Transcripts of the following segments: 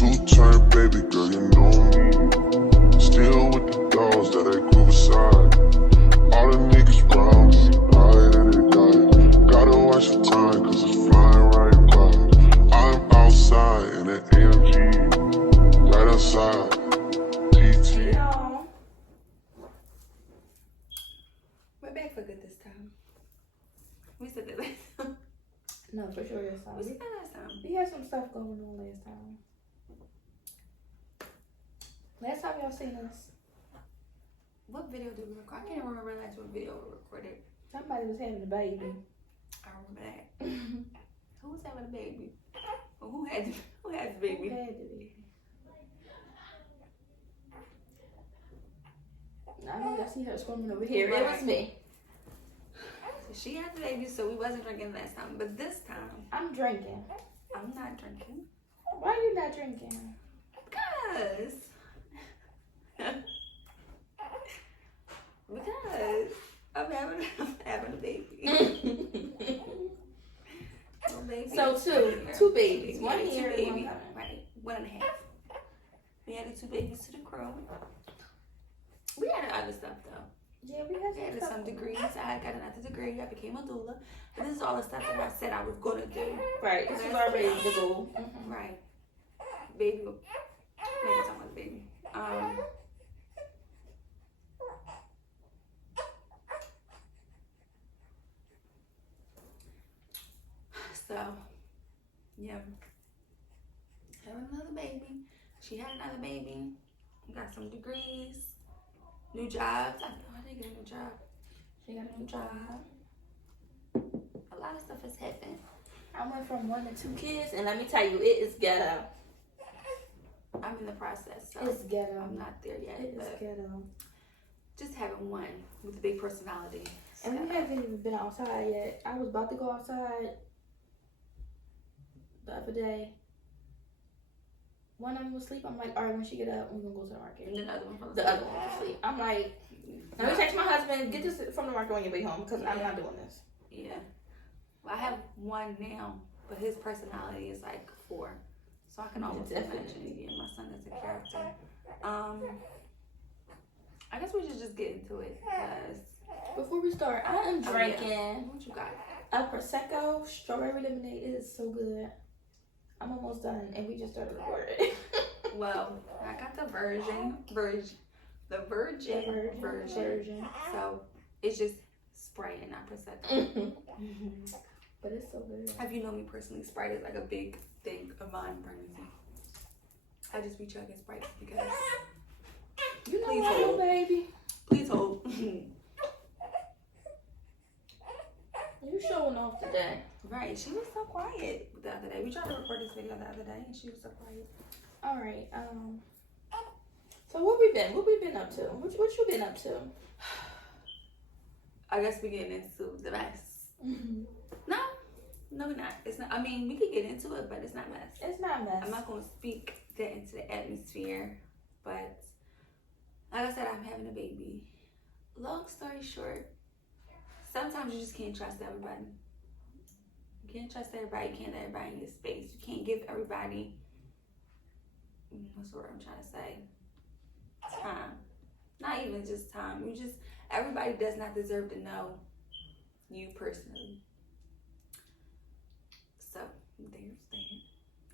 Two-turn baby girl, you know me. Still with the dogs that I grew beside. All the niggas round me, high that they die. Gotta watch the time, cause it's flying right by. I'm outside in an AMG, right outside. TT. Hey y'all. We're back for good this time. We said that last time. No, for sure this time. We said that last time. We had some stuff going on last time. Last time y'all seen us, What video did we record? I can't remember last what video we recorded. somebody was having a baby. I remember that. Who was having a baby? Well, who had the baby? Who had the baby? I think I see her screaming over here. It was me. She had the baby, so we wasn't drinking last time. But this time, I'm drinking. I'm not drinking. Why are you not drinking? Because I'm having a baby. No baby. So two babies. We One had here two and one babies. coming. Right, 1.5. We added 2 babies to the crew. We added other stuff though. Yeah, we I had added some some degrees. I got another degree. I became a doula. But this is all the stuff that I said I was gonna do. Right, this was already the goal. Right. Baby. Maybe talking about the baby. So, yeah. Having another baby. She had another baby. Got some degrees. New jobs. I didn't get a new job. She got a new job. A lot of stuff has happened. I went from 1 to 2 kids, and let me tell you, it is ghetto. I'm in the process, so It's ghetto. I'm not there yet. It is But ghetto. just having one with a big personality. And we haven't even been outside yet. I was about to go outside the other day. One of them was asleep. I'm like, all right, when she get up, we're gonna go to the market. And then the other one fell The other one was asleep. I'm like, let me text my husband, get this from the market on your way home, because I'm not doing this. Yeah. Well, I have one now, but his personality is like 4. So I can almost imagine. Yeah, my son is a character. I guess we should just get into it, because... Before we start, I am drinking What you got? a Prosecco strawberry lemonade. It is so good. I'm almost done, and we just started recording. Well, I got the virgin version. So it's just Sprite and not Prosecco. But it's so good. If you know me personally, Sprite is like a big thing of mine for me. I just be chugging Sprite because You know Please what, hold. baby? please hold. You showing off today. Right, she was so quiet the other day. We tried to record this video the other day and she was so quiet. All right. So what we been up to? What you been up to? I guess we're getting into the mess. No, we're not. It's not. I mean, we could get into it, but it's not mess. It's not mess. I'm not going to speak that into the atmosphere, but like I said, I'm having a baby. Long story short, sometimes you just can't trust everybody. You can't trust everybody. You can't let everybody in your space. You can't give everybody, what's the word I'm trying to say? Time. Not even just time. Everybody does not deserve to know you personally. So, there's that.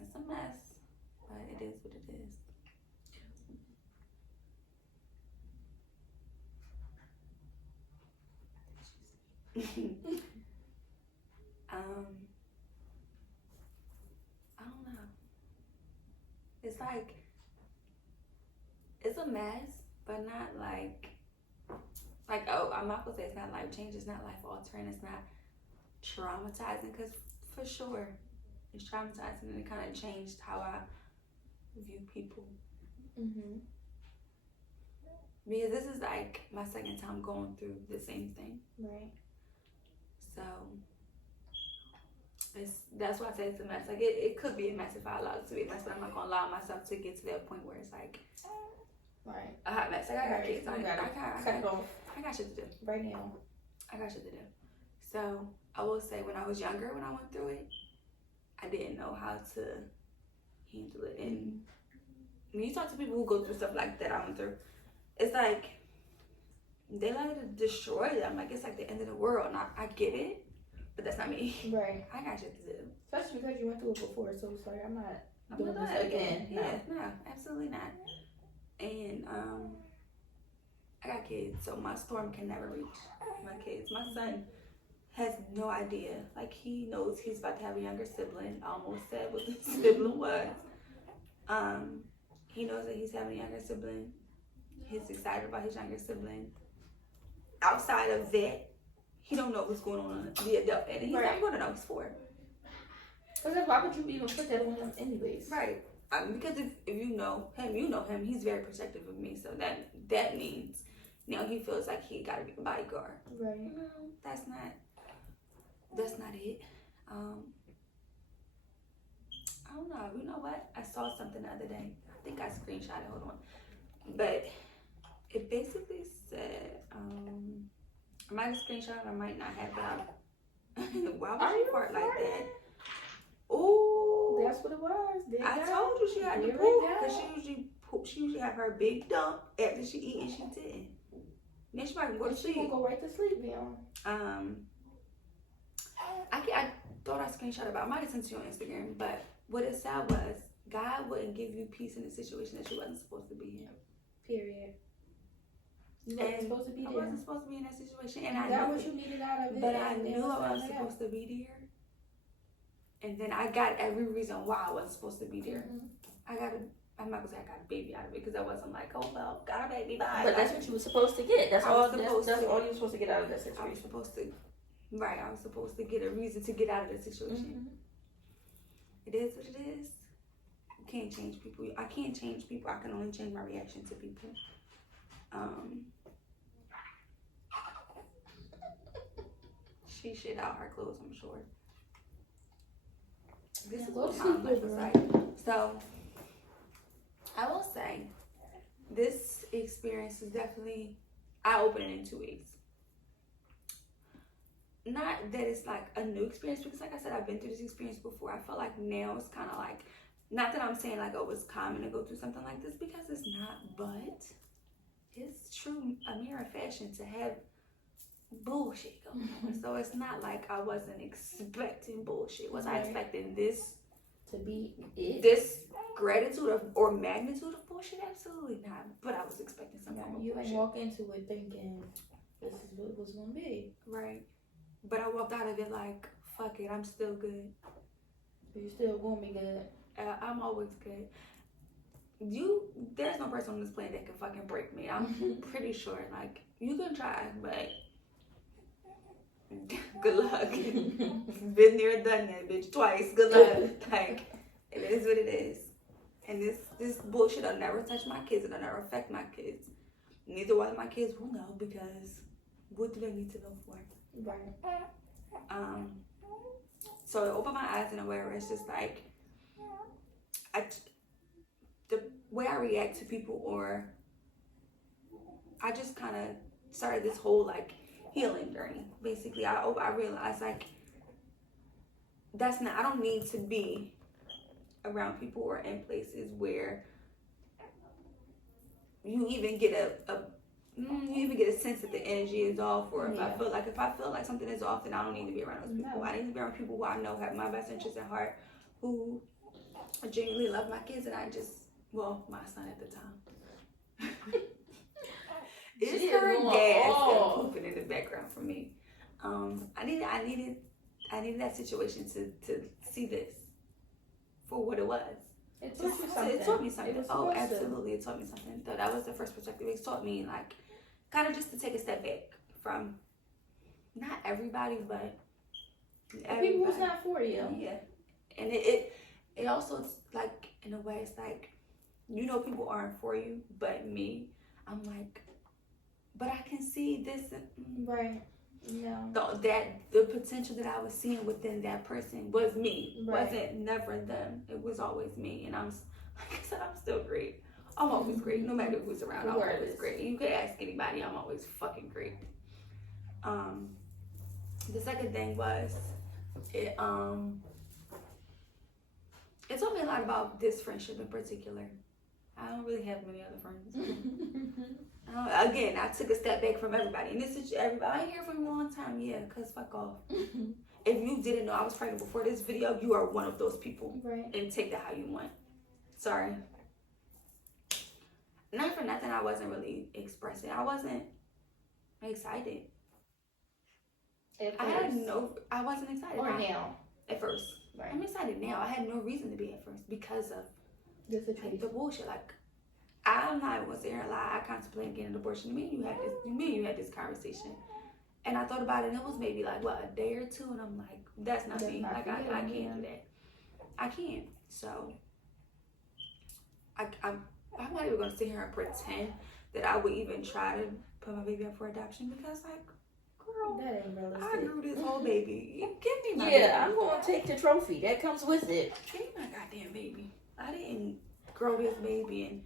It's a mess, but it is what it is. I don't know. It's like, it's a mess, but not like, oh, I'm not gonna say it's not life changing, it's not life altering, it's not traumatizing, because for sure it's traumatizing and it kind of changed how I view people. Because this is like my second time going through the same thing. Right. So that's why I say it's a mess. Like it could be a mess if I allow it to be a mess, but I'm not gonna allow myself to get to that point where it's like Right. a hot mess. Like I got kids. I got shit to do. Right now. I got shit to do. So I will say, when I was younger, when I went through it, I didn't know how to handle it, and when you talk to people who go through stuff like that I went through, it's like they let it destroy them. Like it's like the end of the world. And I get it, but that's not me. Right. I got shit to do. Especially because you went through it before, so it's like I'm not doing not this again. No, absolutely not. And I got kids, so my storm can never reach my kids. My son has no idea. Like he knows he's about to have a younger sibling. I almost said what the sibling was. He knows that he's having a younger sibling. He's excited about his younger sibling. Outside of that, he don't know what's going on in the adult end. He's not going to know. He's 4. Because why would you even put that on him anyways? Right. Because if you know him. He's very protective of me. So that means now he feels like he got to be a bodyguard. Right. No, that's not it. I don't know. You know what? I saw something the other day. I think I screenshot it. Hold on. But it basically said, I might have screenshot it, I might not have it. Why would she fart like that? Ooh. That's what it was. I told you she had to poop because she usually have her big dump after she eat and she didn't. Then she might go to sleep. She gonna go right to sleep now. I thought I screenshot it, but I might have sent it to you on Instagram. But what it said was, God wouldn't give you peace in a situation that you wasn't supposed to be in. Period. You wasn't supposed to be there. I wasn't supposed to be in that situation, and I got knew what you needed out of it. But I knew I wasn't supposed to be there, and then I got every reason why I wasn't supposed to be there. I'm not gonna say I got a baby out of it because I wasn't like, oh well, got a baby, bye. But that's what you were supposed to get. That's all you were supposed to get out of that situation. I was supposed to get a reason to get out of the situation. It is what it is. You can't change people. I can't change people. I can only change my reaction to people. She shit out her clothes, I'm sure. This is what my life was like. So, I will say, this experience is definitely eye-opening in 2 weeks. Not that it's like a new experience, because like I said, I've been through this experience before. I feel like now it's kind of like, not that I'm saying like, oh, it's common to go through something like this, because it's not, but it's true, a mirror fashion to have bullshit going on. So it's not like I wasn't expecting bullshit. Was I expecting this to be it? This gratitude or magnitude of bullshit? Absolutely not. But I was expecting something. You ain't walk into it thinking this is what it was gonna be. Right. But I walked out of it like, fuck it, I'm still good. You still gonna be good. I'm always good. There's no person on this planet that can fucking break me. I'm pretty sure. Like, you can try, but good luck. Been there, done that, bitch, twice. Good luck. Like, it is what it is. And this bullshit will never touch my kids. It'll never affect my kids. Neither one of my kids will know, because what do they need to know for? Right. So it opened my eyes in a way where it's just like, the way I react to people, or I just kind of started this whole like healing journey. Basically, I realized like I don't need to be around people or in places where you even get a sense that the energy is off, or if I feel like something is off, then I don't need to be around those people. I need to be around people who I know have my best interests at heart, who genuinely love my kids, and my son at the time. It's her gas and pooping in the background for me. I needed that situation to see this for what it was. It taught you something. It taught me something. Oh, absolutely, it taught me something. So that was the first perspective. It taught me like kind of just to take a step back from not everybody, but everybody. People who's not for you. Yeah, and it also like in a way it's like, people aren't for you, but me, I'm like, but I can see this. Right. No. The potential that I was seeing within that person was me. Right. Wasn't never them. It was always me. And I'm, like I said, I'm still great. I'm always great. No matter who's around, I'm always great. You can ask anybody, I'm always fucking great. The second thing was, it taught me a lot about this friendship in particular. I don't really have many other friends. Again, I took a step back from everybody. And this is everybody. I ain't hear from you in a long time. Yeah, because fuck off. If you didn't know I was pregnant before this video, you are one of those people. Right. And take that how you want. Sorry. Not for nothing, I wasn't really expressing. I wasn't excited. I wasn't excited. Or now. At first. Right. I'm excited now. I had no reason to be at first because of the bullshit. Like, I'm not even gonna sit here and lie. I contemplated getting an abortion. Me and you had this conversation. And I thought about it, and it was maybe like, what, a day or two? And I'm like, that's not me. Like, I can't do that. I can't. So, I'm not even gonna sit here and pretend that I would even try to put my baby up for adoption because, like, girl, that ain't realistic. I grew this whole baby. Give me my baby. I'm gonna take the trophy that comes with it. Give me my goddamn baby. I didn't grow this baby and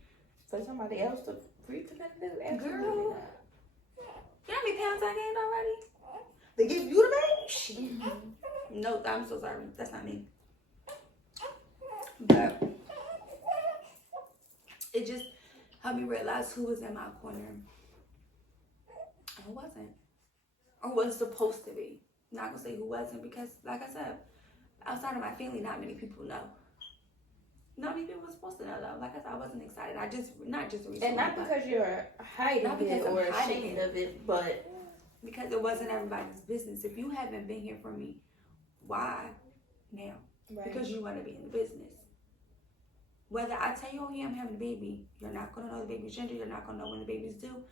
for somebody else to reap the benefit. Girl, you know how many pounds I gained already? They give you the baby? No, I'm so sorry. That's not me. But it just helped me realize who was in my corner and who wasn't. Or was supposed to be. Not gonna say who wasn't because, like I said, outside of my family, not many people know. Not many people were supposed to know though. Like I said, I wasn't excited. I just, not just recently. And not because you're hiding it or ashamed of it, but because it wasn't everybody's business. If you haven't been here for me, why now? Right. Because you want to be in the business. Whether I tell you, oh yeah, I'm having a baby, you're not going to know the baby's gender, you're not going to know when the baby's due.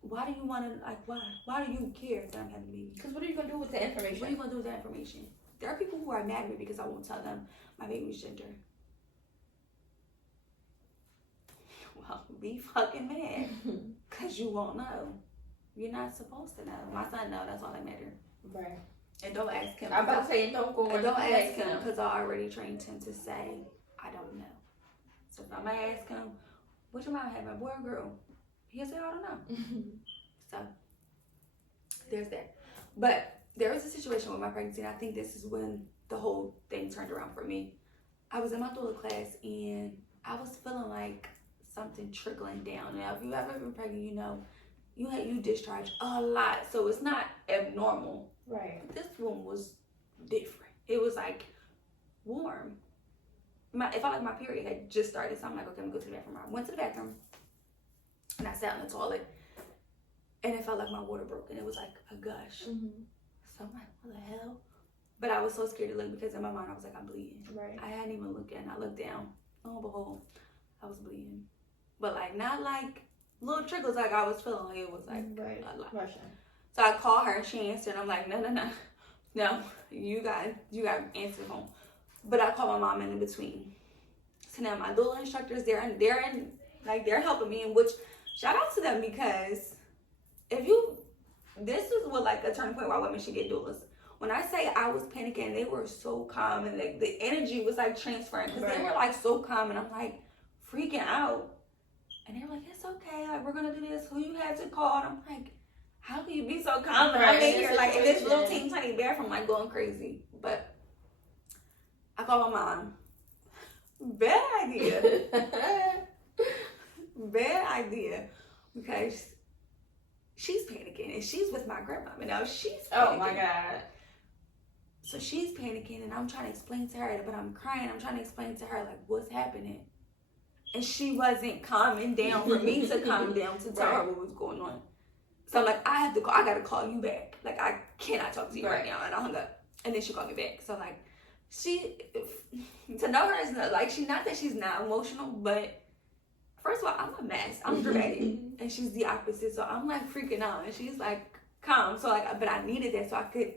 Why do you want to, like, why? Why do you care that I'm having a baby? Because what are you going to do with the information? What are you going to do with that information? There are people who are mad at me because I won't tell them my baby's gender. Well, be fucking mad. Because you won't know. You're not supposed to know. My son knows. That's all that matters. Right. And don't ask him. I'm about to say, don't go. And don't ask him because I already trained him to say, I don't know. So if I might ask him, what you might have, a boy or girl? He'll say, I don't know. So there's that. But there was a situation with my pregnancy, and I think this is when the whole thing turned around for me. I was in my doula class, and I was feeling like something trickling down. Now, if you've ever been pregnant, you know, you discharge a lot, so it's not abnormal. Right. But this one was different. It was like warm. It felt like my period had just started, so I'm like, okay, I'm gonna go to the bathroom. I went to the bathroom, and I sat in the toilet, and it felt like my water broke, and it was like a gush. Mm-hmm. So I'm like, what the hell? But I was so scared to look because in my mind I was like, I'm bleeding. Right. I hadn't even looked in. I looked down. Lo and behold, I was bleeding. But like not like little trickles like I was feeling like it was like a lot. Russian. So I called her and she answered and I'm like, no, you got to answer the phone. But I called my mom in between. So now my doula instructors, they're helping me, and which shout out to them because this is what like a turning point why women should get doulas. When I say I was panicking, they were so calm and the energy was like transferring because they were like so calm and I'm like freaking out. And they were like, it's okay, like we're gonna do this. Who you had to call? And I'm like, how can you be so calm? And I'm in here like in this little teeny tiny bathroom like going crazy. But I called my mom. Bad idea. Bad idea. Because she's panicking and she's with my grandmama. Now she's panicking. Oh my God. So she's panicking and I'm trying to explain to her, but I'm crying. I'm trying to explain to her like what's happening. And she wasn't calming down for me to calm down to tell her what was going on. So I'm like, I gotta call you back. Like I cannot talk to you right now. And I hung up. And then she called me back. So like to know her is not like not that she's not emotional, but first of all, I'm a mess. I'm dramatic. And she's the opposite. So I'm like freaking out. And she's like calm. So like, but I needed that so I could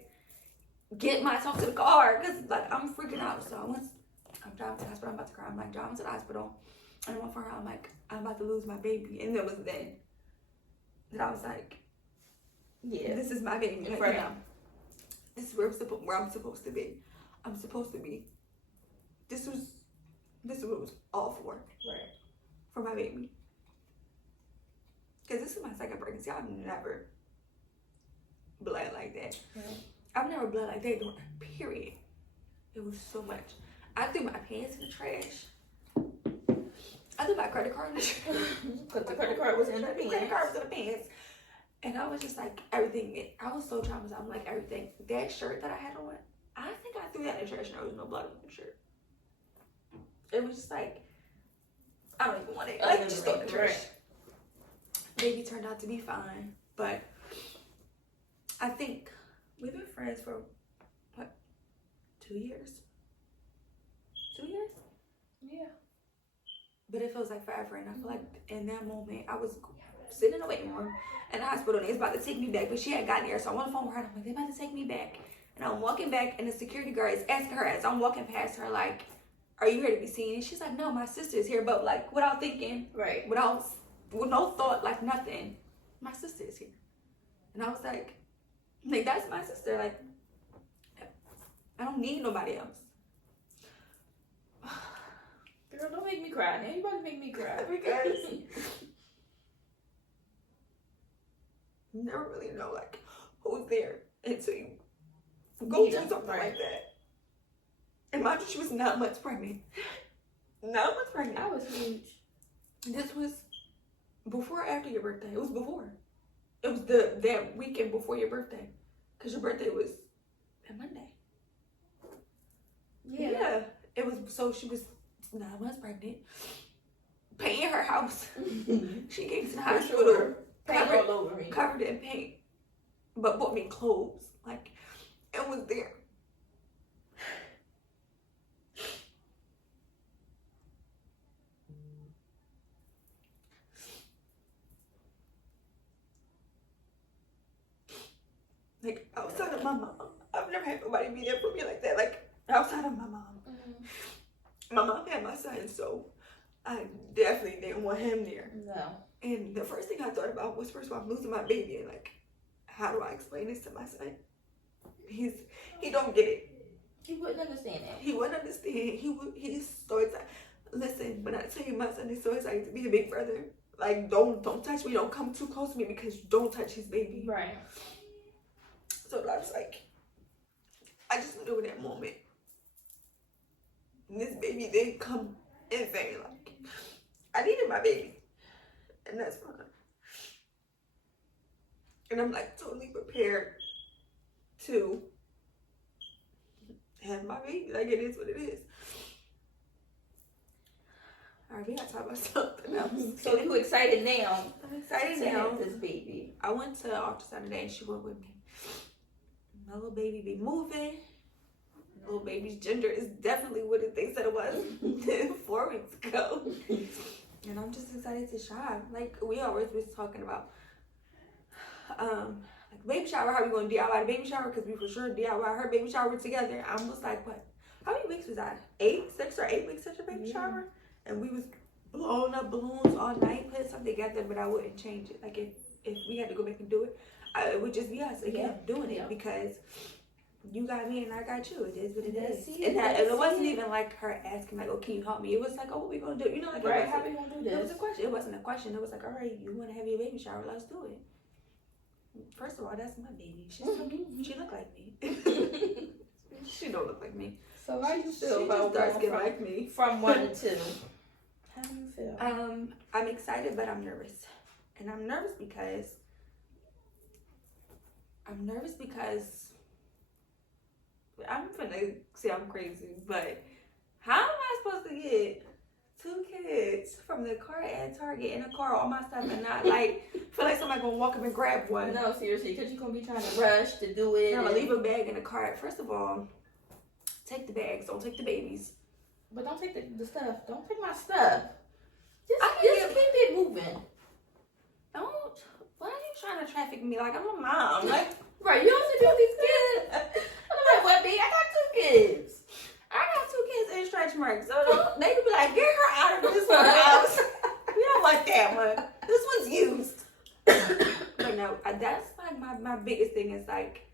get myself to the car. Because like, I'm freaking out. So I'm driving to the hospital. I'm about to cry. I'm like driving to the hospital. And I went for her. I'm like, I'm about to lose my baby. And it was then that I was like, yeah, this is my baby. Like, right now. This is where I'm supposed to be. I'm supposed to be. This is what it was all for. Right. For my baby. Because this is my second pregnancy. I've never bled like that. Right. I've never bled like that, period. It was so much. I threw my pants in the trash. I threw my credit card in the trash. Because the credit card was in the The pants. credit card was in the pants. And I was just like, everything. I was so traumatized. I'm like, everything. That shirt that I had on, I think I threw that in the trash and there was no blood on the shirt. It was just like, I don't even want it. Like, just throw it in the trash. Baby turned out to be fine. But I think we've been friends for, what, 2 years? 2 years? Yeah. But it feels like forever. And I feel like in that moment, I was sitting in the waiting room in the hospital and they was about to take me back, but she hadn't gotten there. So I'm on the phone with her and I'm like, they're about to take me back. And I'm walking back and the security guard is asking her as I'm walking past her, like, are you here to be seen? And she's like, no, my sister's here. But like, without thinking, right, with no thought, like nothing, my sister is here. And I was like, that's my sister. Like, I don't need nobody else. Girl, don't make me cry. Anybody make me cry. Because you never really know, like, who's there until you go through something like that. And mind you, she was 9 months pregnant. 9 months pregnant. That was huge. This was before or after your birthday? It was before. It was that weekend before your birthday. Because your birthday was a Monday. Yeah. It was, so she was 9 months pregnant. Paint in her house. She came to the hospital. Sure. Paint all over me. Covered in paint. But bought me clothes. Like, and was there. Like, outside of my mom, I've never had nobody be there for me like that. Like, outside of my mom. Mm-hmm. My mom had my son, so I definitely didn't want him there. No. And the first thing I thought about was, first of all, I'm losing my baby. And, like, how do I explain this to my son? He don't get it. He wouldn't understand that. He wouldn't understand. He's so excited. Listen, when I tell you my son is so excited to be a big brother, like, don't touch me. Don't come too close to me because you don't touch his baby. Right. So I was like, I just knew in that moment, this baby didn't come in vain. Like, I needed my baby, and that's fine. And I'm like totally prepared to have my baby. Like, it is what it is. All right, we gotta talk about something else. So you excited now? I'm excited to now. have this baby. I went to ultrasound today and she went with me. My little baby be moving. My little baby's gender is definitely what they said it was 4 weeks ago. And I'm just excited to shine. Like, we always was talking about like baby shower, how we gonna DIY the baby shower, because we for sure DIY her baby shower together. I was like, what? How many weeks was that? 6 or 8 weeks such a baby shower? And we was blowing up balloons all night, putting something together, but I wouldn't change it. Like, if we had to go back and do it, it would just be us again doing it, because you got me and I got you. It is what it is. And it wasn't even like her asking, like, oh, can you help me? It was like, oh, what we gonna do? You know, like, right, how we gonna do this? It was a question. It wasn't a question. It was like, all right, you want to have your baby shower? Let's do it. First of all, that's my baby. She's so cute. She look like me. She don't look like me. So how you feel she about just dark skin like me? From 1 to 2. How do you feel? I'm excited, but I'm nervous. And I'm nervous because I'm gonna say I'm crazy, but how am I supposed to get 2 kids from the car at Target in a car, all my stuff, and not like feel like somebody gonna walk up and grab one? No, seriously, because you're gonna be trying to rush to do it. I'm gonna leave a bag in the car. First of all, take the bags, don't take the babies. But don't take the stuff. Don't take my stuff. Just keep it moving. Don't. Why are you trying to traffic me? Like, I'm a mom. Like, right, you also do these kids. I'm like, what, babe? I got 2 kids. I got 2 kids in stretch marks. So they could be like, get her out of this one house. We don't want that one. This one's used. But no, that's like my biggest thing is like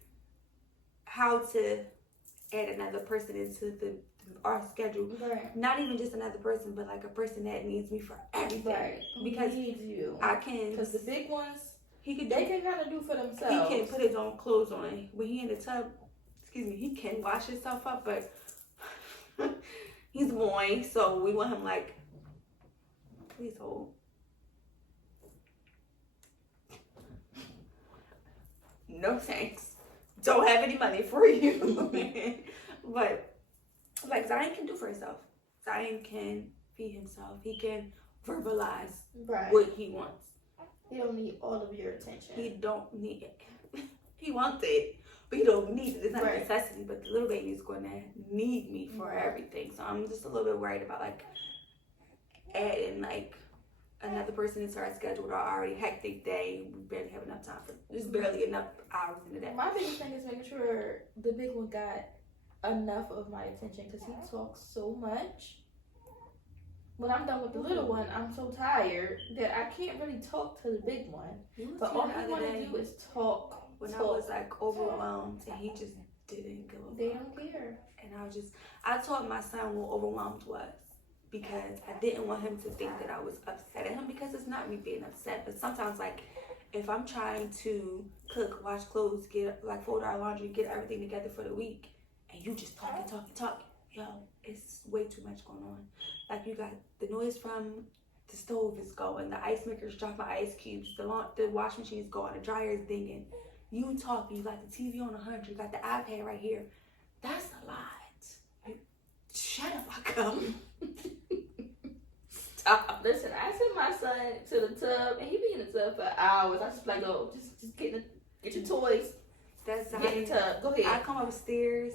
how to add another person into our schedule. Right. Not even just another person, but like a person that needs me for everything. Right. Because he needs you. I can. Because the big ones, they can kind of do for themselves. He can put his own clothes on. When he in the tub, he can wash himself up, but he's a boy, so we want him like Please hold. No thanks. Don't have any money for you. But like Zion can do for himself. Zion can feed himself. He can verbalize what he wants. He don't need all of your attention. He don't need it. He wants it, but he don't need it. It's not a necessity. But the little baby is going to need me for everything. So I'm just a little bit worried about like adding like another person into our schedule. Our already hectic day. We barely have enough time for. There's barely enough hours in the day. My biggest thing is making sure the big one got enough of my attention because he talks so much. When I'm done with the little one, I'm so tired that I can't really talk to the big one. But all he want to do is talk. When I was like overwhelmed and he just didn't give a fuck. They don't care. And I taught my son what overwhelmed was because I didn't want him to think that I was upset at him because it's not me being upset. But sometimes like if I'm trying to cook, wash clothes, fold our laundry, get everything together for the week, and you just talking, yo, it's way too much going on. Like you got the noise from the stove is going, the ice maker's dropping ice cubes, the washing machine's going, the dryer's dinging. You talking, you got the TV on 100, you got the iPad right here. That's a lot. Shut up, I come. Stop. Listen, I sent my son to the tub, and he be in the tub for hours. I just like, oh, just get your toys. That's get in the tub. Go ahead. I come upstairs.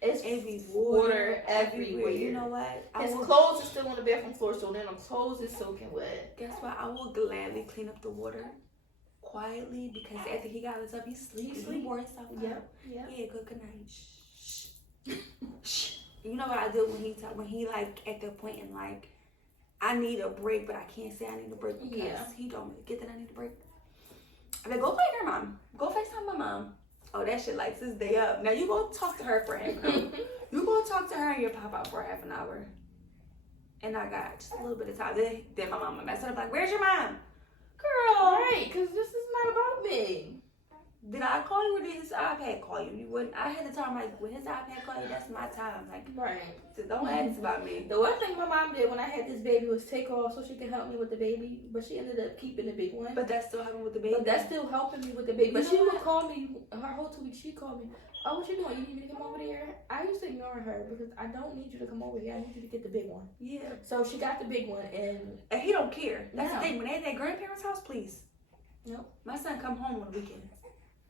It's be water everywhere. You know what? His clothes are still on the bathroom floor, so then the clothes is soaking wet. Guess what? I will gladly clean up the water quietly because after he got in the tub, he sleeps. He wore himself out. Yeah, good night. Shh. You know what I do when he like at the point in like I need a break, but I can't say I need a break because he don't really get that I need a break. I'm like, go play with your mom. Go FaceTime my mom. Oh, that shit lights his day up. Now you go talk to her for half an hour. You go talk to her and you pop out for half an hour. And I got just a little bit of time. Then my mama messed up like, where's your mom? Girl. Right, because this is not about me. Did I call you or did his iPad call you? You wouldn't. I had the time like when his iPad call you, that's my time. Like so don't ask about me. The one thing my mom did when I had this baby was take off so she could help me with the baby, but she ended up keeping the big one. But that's still helping with the baby. But that's still helping me with the baby. But she would call me her whole 2 weeks. She called me. Oh, what you doing? You need me to come over there? I used to ignore her because I don't need you to come over here. I need you to get the big one. Yeah. So she got the big one and he don't care. That's the thing. When they at their grandparents' house, please. No. My son come home on the weekends.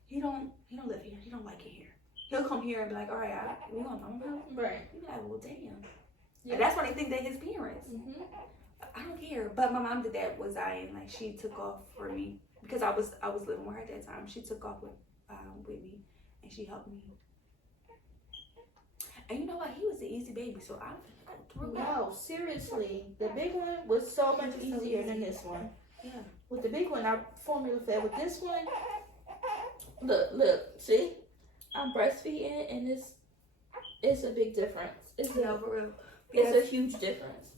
He don't live here. He don't like it here. He'll come here and be like, all right, we going to mama house? Right. You be like, well, damn. Yeah. And that's why they think they're his parents. Mm-hmm. I don't care. But my mom did that with Zion. Like, she took off for me. Because I was living with her at that time. She took off with me. And she helped me. And you know what? He was an easy baby. So I don't think No, seriously. The big one was so much easier than this one. Yeah. With the big one, I formula fed. With this one, look, see? I'm breastfeeding, and it's a big difference. It's a huge difference.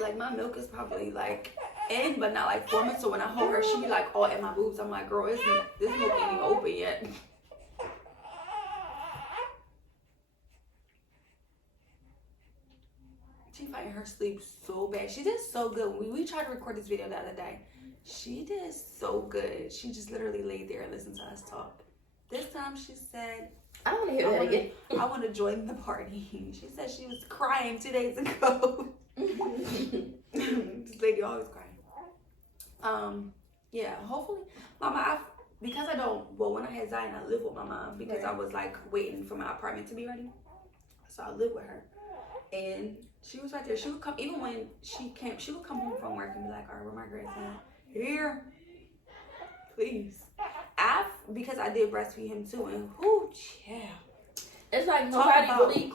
Like, my milk is probably, like, in, but not, like, forming. So when I hold her, she be, like, all in my boobs. I'm like, girl, this milk ain't even open yet. She fighting her sleep so bad. She did so good. We tried to record this video the other day. She did so good. She just literally laid there and listened to us talk. This time she said, I want to hear that again. I want to join the party. She said she was crying 2 days ago. This lady always crying. Yeah, hopefully. Mama, when I had Zion, I lived with my mom because I was like waiting for my apartment to be ready. So I lived with her. And she was right there. She would come, even when she would come home from work and be like, all right, where my grandson? Here. Please. Because I did breastfeed him too. And it's like nobody really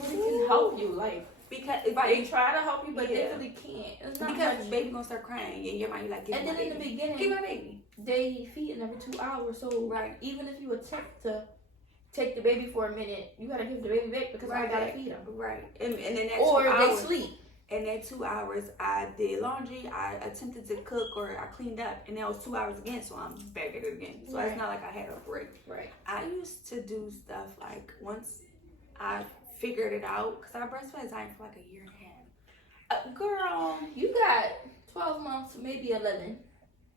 can help you. Like, because they try to help you, but they really can't. It's not because baby gonna start crying and your mind like, and then in the beginning, give my baby. They feeding every 2 hours. So even if you attempt to take the baby for a minute, you gotta give the baby back because I gotta feed him. Right. And then that or 2 hours, they sleep. In that 2 hours, I did laundry, I attempted to cook, or I cleaned up, and that was 2 hours again, so I'm back at it again. So it's not like I had a break. Right. I used to do stuff like once I figured it out, because I breastfed Zion for like a year and a half. Girl, you months, maybe 11.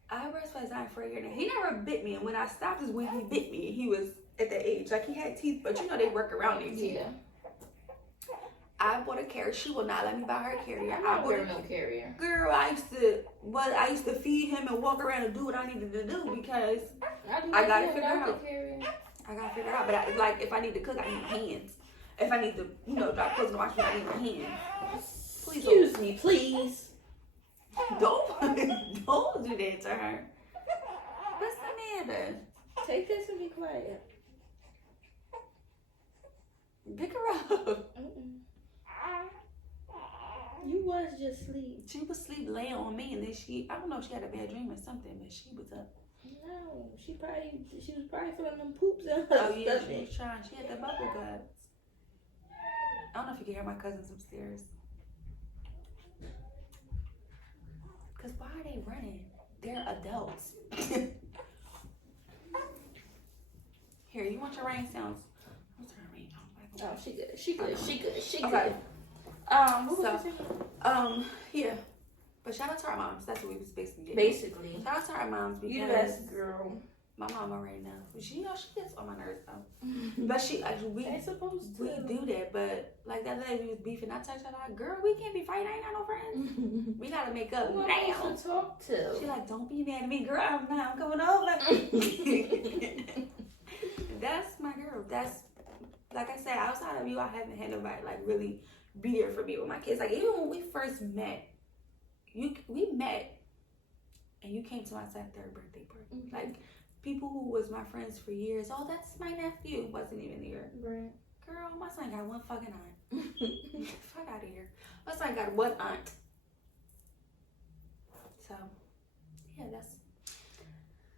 I breastfed Zion for a year now. He never bit me, and when I stopped is when he bit me. He was at that age. Like, he had teeth, but you know they work around their teeth. Yeah. I bought a carrier. She will not let me buy her a carrier. I'm I not bought wearing no carrier. Girl, I used to feed him and walk around and do what I needed to do because I gotta figure out. I gotta figure out. But like, if I need to cook, I need hands. If I need to, drop clothes and wash me, I need hands. Please Excuse me, please. Don't do that to her. What's the matter? Take this and be quiet. Pick her up. You was just asleep. She was asleep laying on me, and then I don't know if she had a bad dream or something, but she was up. No, she was probably feeling them poops in her Oh yeah, stomach. she was trying. She had the bubble guts. I don't know if you can hear my cousins upstairs. Cause why are they running? They're adults. Here, you want your rain sounds? I'm turning rain on. Oh, she good. She good. Okay. What was you saying? Yeah. But shout out to our moms. That's what we was basically getting. Basically. Shout out to our moms because You the best girl. my mama right now. She gets on my nerves though. But we supposed to. we do that. But like the other day we was beefing. I texted her like, girl, we can't be fighting. I ain't got no friends. We gotta make up Who am now. I supposed to talk to? She like, don't be mad at me, girl. I'm coming over. That's my girl. That's like I said. Outside of you, I haven't had nobody like really be there for me with my kids. Like even when we first met, we met, and you came to my third birthday party. Mm-hmm. Like people who was my friends for years. Oh, that's my nephew. Wasn't even there. Right. Girl, my son got one fucking aunt. Fuck out of here. My son got one aunt. So, yeah,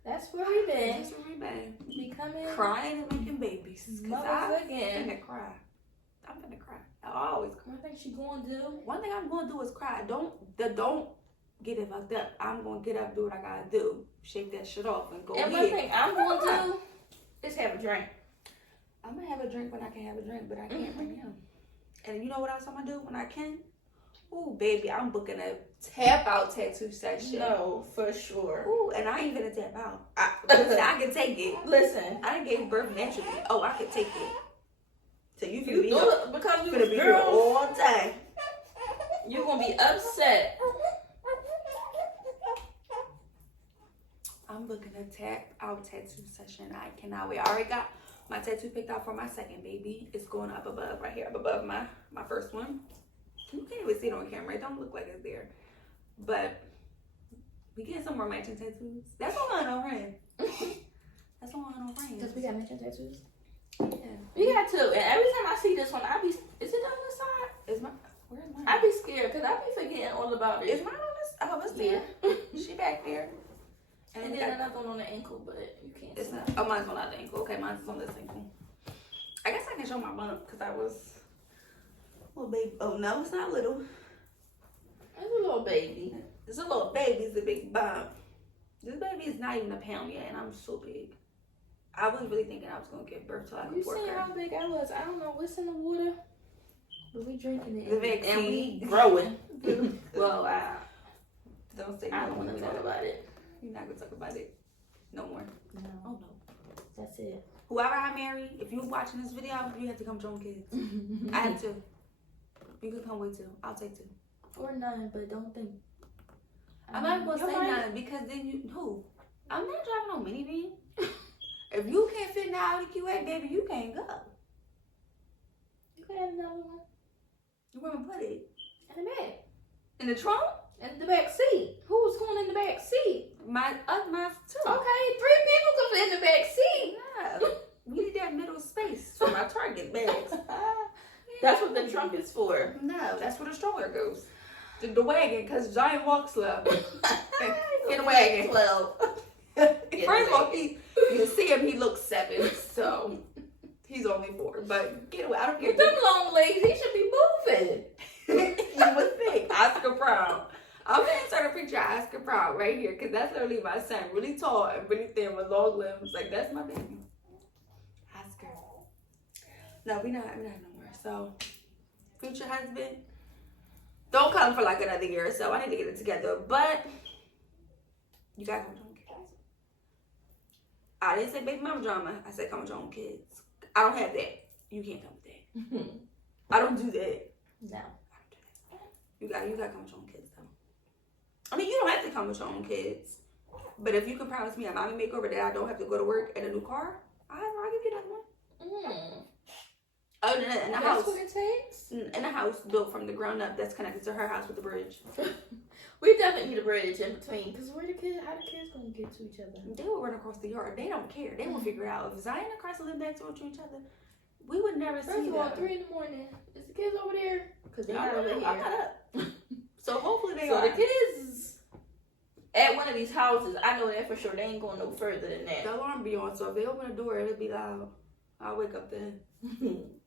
That's where we been. that's where we been. Becoming Crying and making babies. Cause mothers again. I'm finna cry. I'm finna cry. I always cry. One thing she gonna do. One thing I'm gonna do is cry. Don't get it fucked up. I'm gonna get up, do what I gotta do, shake that shit off, and go. And one thing I'm gonna do is have a drink. I'm gonna have a drink when I can have a drink, but I can't right now. And you know what else I'm gonna do when I can? Ooh, baby, I'm booking a tap out tattoo session. No, for sure. Ooh, and I ain't gonna tap out. I can take it. Listen, I done gave birth naturally. Oh, I can take it. So you you be do it because we gonna was be here girls. all day. You're gonna be upset. I'm booking a tap out tattoo session. I cannot wait. I already got my tattoo picked out for my second baby. It's going up above, right here, up above my first one. You can't even see it on camera. It don't look like it's there. But we getting some more matching tattoos. That's all I know, right? That's all I know, right? Because we got matching tattoos. Yeah. We got two. And every time I see this one, is it on the side? Where's mine? I be scared because I be forgetting all about it. Is mine on this? Oh, it's there. She back there. And then another one on the ankle, but you can't It's see. not. Oh, mine's on the ankle. Okay, mine's on this ankle. I guess I can show my bump because I was a little baby. Oh no, it's not little. It's a little baby. It's a little baby. It's a big bump. This baby is not even a pound yet, and I'm so big. I was really thinking I was gonna give birth to like You a porker. seen how big I was? I don't know what's in the water, but we drinking it. The vaccine. And we growing. Well, don't say. I don't want to talk about it. You're not gonna talk about it no more. No. Oh no. That's it. Whoever I marry, if you're watching this video, you have to come join kids. I have to. You can come with two. I'll take two. Or none, but don't think. I'm not gonna say none because then I'm not driving no minivan. If you can't fit in the Audi Q8, baby, you can't go. You can have another one. Where am I put it? In the back. In the trunk? In the back seat. Who's going in the back seat? My two. Okay, 3 people can fit in the back seat. Yeah. We need that middle space for my Target bags. That's what the trunk is for. No, that's where the stroller goes. The wagon, because Giant walks slow. In a wagon. 12. First of all, you see him, he looks 7, so he's only 4. But get away, I don't care. With them long legs, he should be moving. You would think, Oscar Proud. I'm gonna insert a picture of Oscar Proud right here, because that's literally my son. Really tall and really thin with long limbs. Like, that's my baby. Oscar. No, we're not no more. So, future husband, don't come for like another year or so. I need to get it together. But You gotta come with your own kids. I didn't say baby mama drama. I said come with your own kids. I don't have that. You can't come with that. I don't do that. No. I don't do that. You gotta come with your own kids though. I mean, you don't have to come with your own kids. But if you can promise me a mommy makeover that I don't have to go to work and a new car, I'll give you another one. Oh, in the That's house. what it takes? In a house built from the ground up that's connected to her house with the bridge. We definitely need a bridge in between. Because how the kids going to get to each other? They will run across the yard. They don't care. They will figure it out. If Zion and Christ live next door to each other, we would never see them. First of all, 3 in the morning. Is the kids over there? Because they're not over here. I'm not up. So hopefully they so are. the kids at one of these houses, I know that for sure. They ain't going no further than that. The alarm be on, so if they open the door, it'll be loud. I'll wake up then.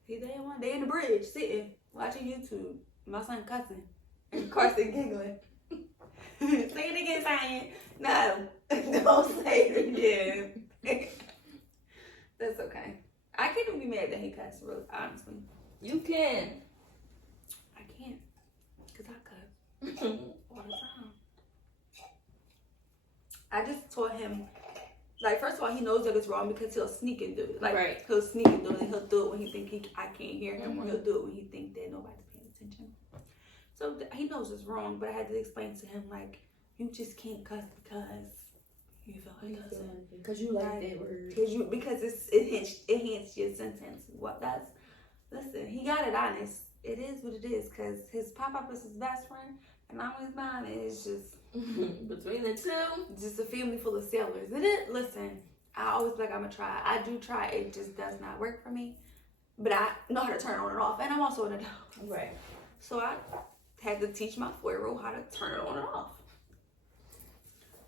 They in the bridge, sitting, watching YouTube. My son cussing. And Carson giggling. Say it again, Zion. No. Don't say it again. That's okay. I can't even be mad that he cussed, really, honestly. You can. I can't. Because I cuss. All the time. I just taught him, like, first of all, he knows that it's wrong because he'll sneak and do it. Like, right. He'll sneak and do it, and he'll do it when he think I can't hear him, or he'll do it when he think that nobody's paying attention. So he knows it's wrong, but I had to explain to him, like, you just can't cuss because you feel like cussing. Because you like that word. Because it hints your sentence. What that's, listen, he got it honest. It is what it is, because his pop-up is his best friend, and I'm his mom, and it's just... Between the two, just a family full of sailors. Listen, I always like I'm gonna try. I do try. It just does not work for me. But I know how to turn it on and off, and I'm also an adult. right? So I had to teach my 4-year-old how to turn it on and off.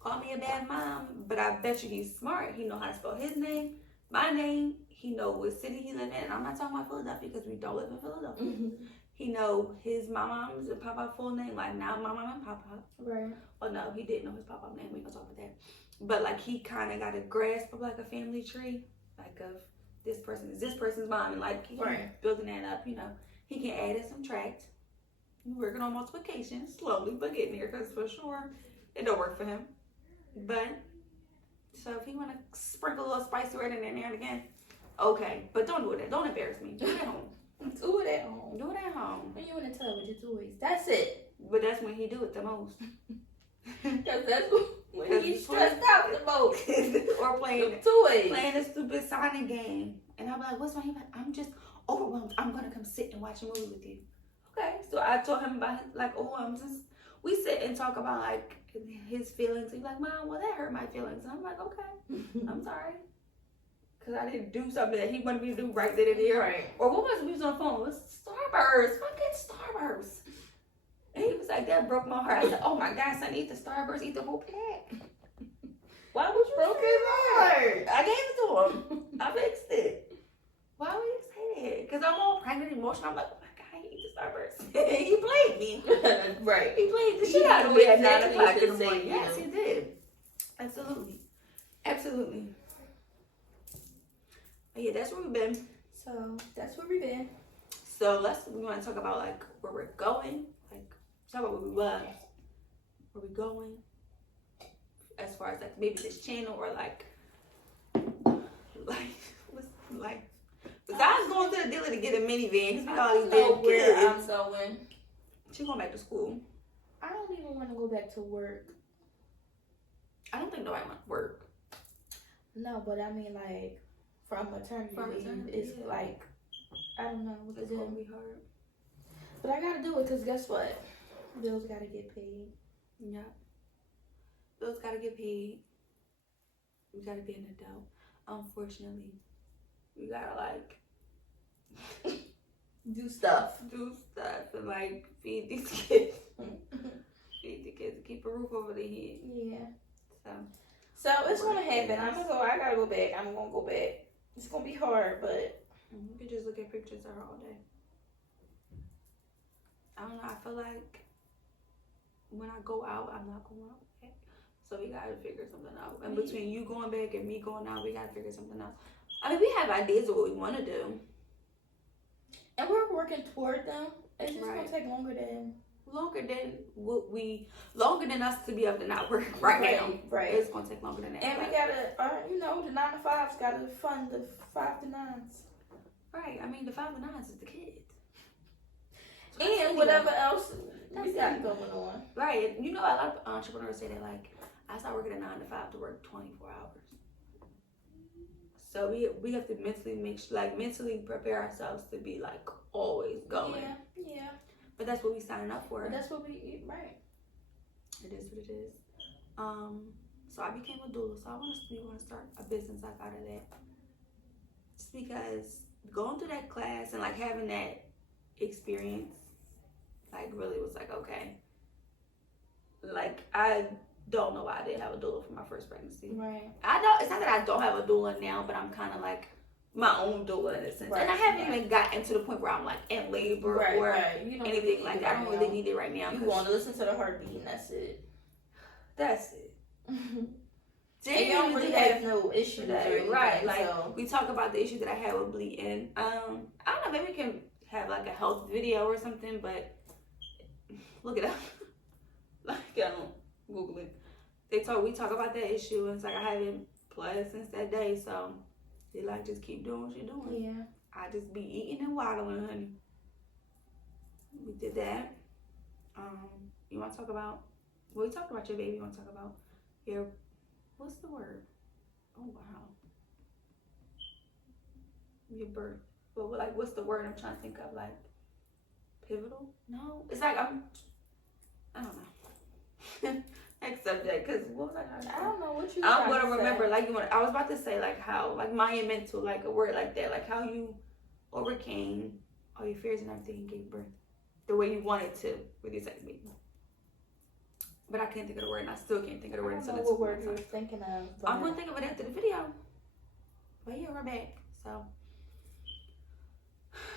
Call me a bad mom, but I bet you he's smart. He know how to spell his name, my name. He know what city he live in. And I'm not talking about Philadelphia because we don't live in Philadelphia. He know his mom's and papa full name, like now my mom and papa. Right. Well, no, he didn't know his papa name. We ain't gonna talk about that. But like he kind of got a grasp of like a family tree, like of this person is this person's mom, and like he building that up. You know, he can add and subtract. We're working on multiplication slowly, but getting there because for sure it don't work for him. But so if he wanna sprinkle a little spice right in there now and again, okay. But don't do it. Don't embarrass me. Do it at home. Do it at home. Do it at home. When you in the tub with your toys. That's it. But that's when he do it the most. Because that's when he's stressed out the most. Or playing toys. Playing a stupid Sonic game. And I'm like, what's wrong? He's like, I'm just overwhelmed. I'm going to come sit and watch a movie with you. Okay. So I told him about like, we sit and talk about like his feelings. He's like, Mom, well, that hurt my feelings. And I'm like, okay, I'm sorry. Because I didn't do something that he wanted me to do right then and there. Right. Or what was it? We was on the phone. It was Starburst. Fucking Starburst. And he was like, that broke my heart. I said, oh my God, son, eat the Starburst, eat the whole pack. Why would you broke his heart? I gave it to him. I fixed it. Why would you say that? Because I'm all pregnant and emotional. I'm like, oh my God, he eat the Starburst. He played me. Right. He played the shit out of me at 9 o'clock in the say, morning. Yes, he did. Absolutely. Absolutely. But yeah, that's where we've been. So that's where we've been. So we want to talk about like where we're going, like talk about where we was, where we going, as far as like maybe this channel or like what's like. Besides going to the dealer to get a minivan, because we got all these damn where kids. I'm going. She going back to school. I don't even want to go back to work. I don't think nobody wants to work. No, but I mean like from maternity leave, it's like I don't know what to do. It's gonna be hard. But I gotta do it because guess what? Bills gotta get paid. Yeah. Bills gotta get paid. We gotta be an adult. Unfortunately, we gotta like do stuff and like feed these kids. Feed the kids, keep a roof over their head. Yeah. So it's gonna happen. I gotta go back. I'm gonna go back. It's gonna be hard, but you can just look at pictures of her all day. I don't know. I feel like when I go out, I'm not going out back. So we gotta figure something out. And between you going back and me going out, we gotta figure something out. I mean, we have ideas of what we want to do, and we're working toward them. It's just gonna take longer than longer than us to be able to not work right now. Right. It's gonna take longer than that. And we gotta, the 9-to-5s gotta fund the 5-to-9s. Right. I mean, the 5-to-9s is the kids. And whatever else we got going on. Right. You know, a lot of entrepreneurs say that, like, I start working at 9-to-5 to work 24 hours. So we have to mentally prepare ourselves to be like always going. Yeah. But that's what we signing up for. But that's what we right. It is what it is. So I became a doula. So I want to start a business like out of that. Just because going through that class and like having that experience, like really was like, okay. Like I don't know why I didn't have a doula for my first pregnancy. Right. It's not that I don't have a doula now, but I'm kind of like my own doula in a sense. Right. And I haven't even gotten to the point where I'm like in labor or anything like that. I don't really need it right now. You want to listen to the heartbeat and that's it. That's it. And you don't really have no issues. Right. Like, we talk about the issue that I had with bleeding. I don't know, maybe we can have like a health video or something, but look it up. Like, I don't Google it. We talk about that issue, and it's like I haven't played since that day, so they like just keep doing what you're doing. Yeah. I just be eating and waddling, honey. We did that. You want to talk about? Well, we talked about your baby. You want to talk about your? What's the word? Oh wow. Your birth. But like, what's the word I'm trying to think of? Like, pivotal? No, it's like I don't know. Next subject, because what was I don't know what you. I'm gonna remember. Like I was about to say, like how, like monumental, like a word like that, like how you overcame all your fears and everything and gave birth the way you wanted to with your second baby. But I can't think of the word, and I still can't think of the word. I don't know what word you were thinking of. I'm gonna think of it after the video. But yeah, we're back. So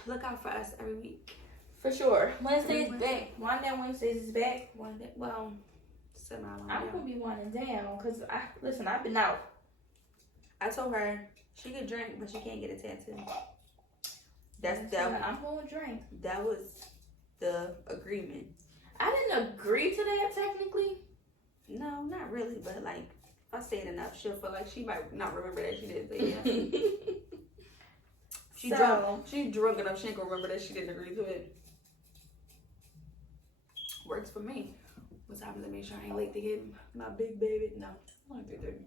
look out for us every week. For sure. Wednesday is back. Wind Down Wednesdays is back. Well, I'm gonna be winding down because I've been out. I told her she could drink, but she can't get a tattoo. I'm gonna drink. That was the agreement. I didn't agree to that technically. No, not really, but like if I say it enough, she'll feel like she might not remember that she didn't say yeah. She's drunk enough, she ain't gonna remember that she didn't agree to it. Works for me. What time is it? Make sure I ain't late to get my big baby. No, only 3:30.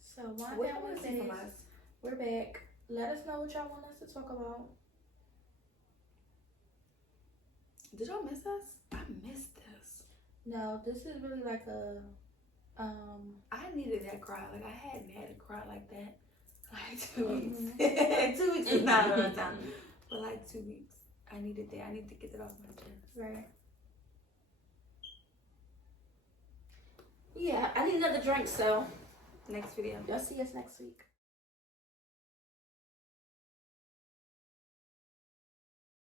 So Wind Down Wednesdays. We're back. Let us know what y'all want us to talk about. Did y'all miss us? I missed this. No, this is really like a I needed that cry. Like I hadn't had a cry like that. Like 2 weeks. 2 weeks is not enough time. But like 2 weeks. I needed that. I need to get that off my chest. Right. Yeah, I need another drink, so next video. Y'all see us next week.